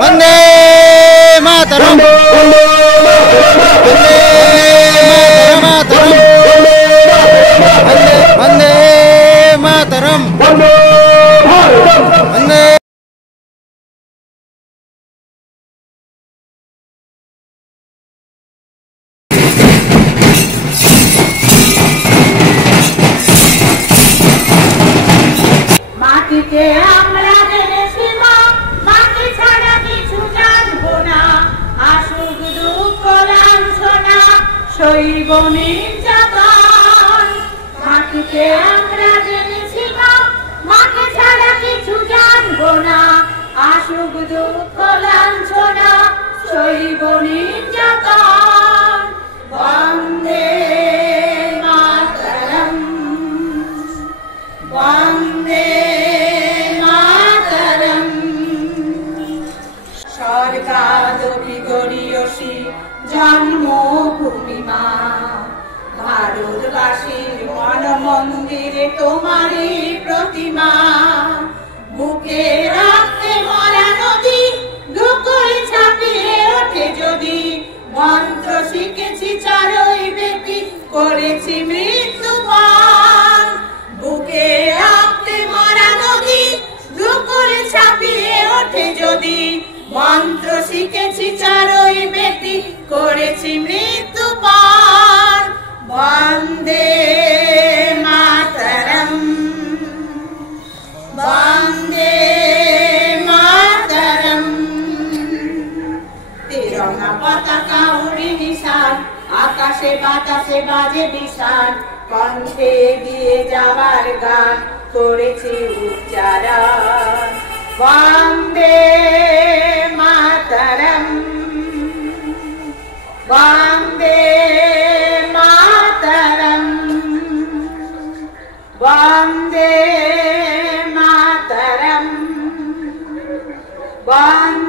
वंदे मातरम वंदे मातरम वंदे मातरम वंदे মাটিতে আমরা জেনেছি মা, মাটি ছাড়া কিছু জানবো না। আসুক দুঃখ লাঞ্ছনা, সইব নির্যাতন। মাটিতে আমরা জেনেছি মা, মাটি ছাড়া কিছু জানবো না। আসুক দুঃখ লাঞ্ছনা, সইব নির্যাতন। বন্দে মাতরম বন্দে মাতরম। স্বর্গাদপি গরীয়সী জন্মভূমি মা, ভারতবাসীর মন মন্দিরে তোমারই প্রতিমা। বুকে রাখতে মরা নদী, ধুকল ছাপিয়ে ওঠে যদি। মন্ত্র শিখেছি চারই বেটি, করেছি মৃত্যুপান। বুকে রাখতে মরা নদী, ধুকল ছাপিয়ে ওঠে যদি। মন্ত্র শিখেছি চারই বেটি, করেছি মৃত্যুপান। বন্দে মাতরম বন্দে মাতরম। তিরঙ্গা পতাকা উড়ে নিশান, আকাশে বাতাসে বাজে বিশান। কণ্ঠে গিয়ে যাবার গান, করেছি উচ্চারণ। বন্দে মাতরম বন্দে মাতরম বন্দে মাতরম বন্দে